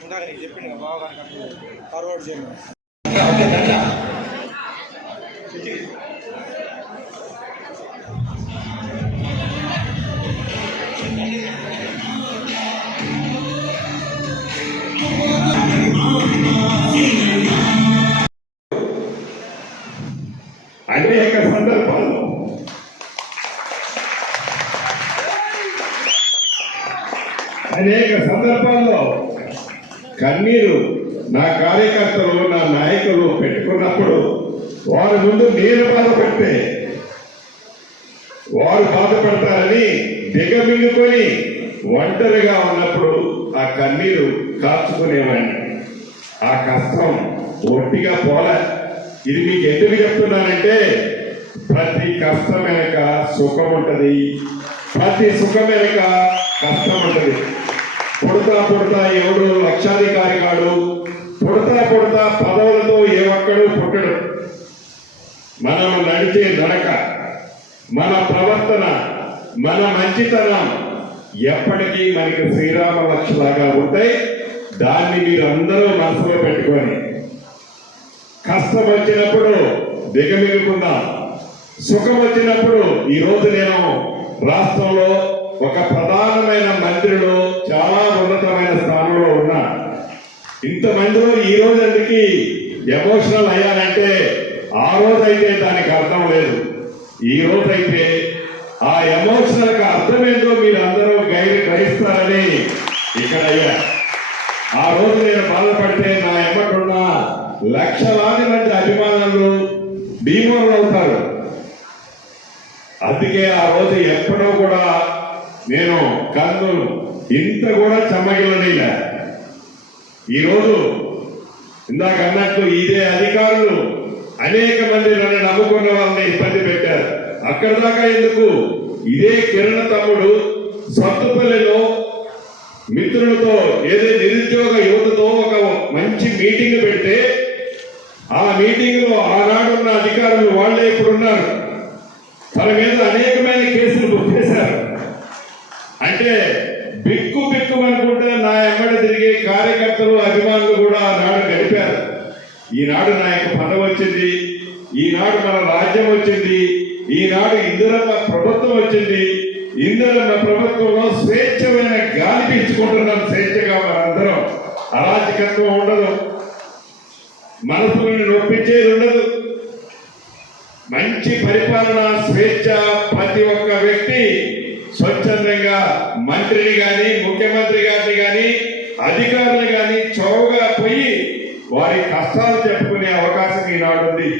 ఇందాక నీకు చెప్పింది బాగా ఫార్వర్డ్ చేయండి అనేక సందర్భాల్లో అనేక సందర్భాల్లో కన్నీరు నా కార్యకర్తలు నా నాయకులు పెట్టుకున్నప్పుడు వారి ముందు నేను బాధపడితే వారు బాధపడతారని దిగమింగుకొని ఒంటరిగా ఉన్నప్పుడు ఆ కన్నీరు కాచుకునేవాడిని. ఆ కష్టం ఒట్టిగా పోలే. ఇది మీకు ఎందుకు చెప్తున్నానంటే ప్రతి కష్టం వెనక సుఖం ఉంటుంది. ప్రతి సుఖం వెనక కష్టం ఉంటుంది. పుడతా పుడతా ఎవడు లక్షాధికారి కాడు పుడతా పుడతా పదవులతో ఏ ఒక్కడు పుట్టడు. మనం నడిచే నడక మన ప్రవర్తన మన మంచితనం ఎప్పటికీ మనకి శ్రీరామ లక్షలాగా ఉంటాయి. దాన్ని మీరందరూ మనసులో పెట్టుకొని కష్టం వచ్చినప్పుడు దిగమిగుకుందాం. సుఖం వచ్చినప్పుడు ఈ రోజు నేను రాష్ట్రంలో ఒక ప్రధానమైన మంత్రిలో చాలా ఉన్నతమైన స్థానంలో ఉన్నా. ఇంతమందిలో ఈ రోజు ఎమోషనల్ అయ్యానంటే ఆ రోజైతే దానికి అర్థం లేదు. ఈ రోజైతే ఆ ఎమోషనల్కి అర్థం ఏంటో మీరు అందరూ గైడ్ గ్రహిస్తారని ఇక్కడ అయ్యా ఆ రోజు నేను బాధపడితే నా ఎమ్మటున్న లక్షలాది మంది అభిమానులు భీమోలు అవుతారు. అందుకే ఆ రోజు ఎప్పుడో కూడా నేను కన్ను ఇంత కూడా చెమ్మగిల్లనీలే ఈరోజు ఇందాక అన్నట్టు ఇదే అధికారులు అనేక మంది నన్ను నమ్ముకున్న వాళ్ళని ఇబ్బంది పెట్టారు. అక్కడ దాకా ఎందుకు? ఇదే కిరణ్ తమ్ముడు సత్తుపల్లిలో మిత్రులతో ఏదో నిరుద్యోగ యువతతో ఒక మంచి మీటింగ్ పెడితే ఆ మీటింగ్లో ఆనాడున్న అధికారులు వాళ్ళే ఇప్పుడు ఉన్నారు తన మీద అనేకమైన కేసులు కార్యకర్తలు అభిమానులు కూడా ఆనాడు గడిపారు. ఈనాడు నా యొక్క పదవి వచ్చింది ఈనాడు మన రాజ్యం వచ్చింది ఈనాడు ఇందిరమ్మ ప్రభుత్వం వచ్చింది. ఇందిరమ్మ ప్రభుత్వంలో స్వేచ్ఛమైన గాలి పీల్చుకుంటున్నాం స్వేచ్ఛగా మనందరం. అరాచకత్వం ఉండదు. మనసులను నొప్పించేది ఉండదు. మంచి పరిపాలన స్వేచ్ఛ ప్రతి ఒక్క వ్యక్తి స్వచ్ఛందంగా మంత్రిని గాని చౌకగా చౌగా పోయి వారి కష్టాలు చెప్పుకునే అవకాశం ఈనాడు ఉంది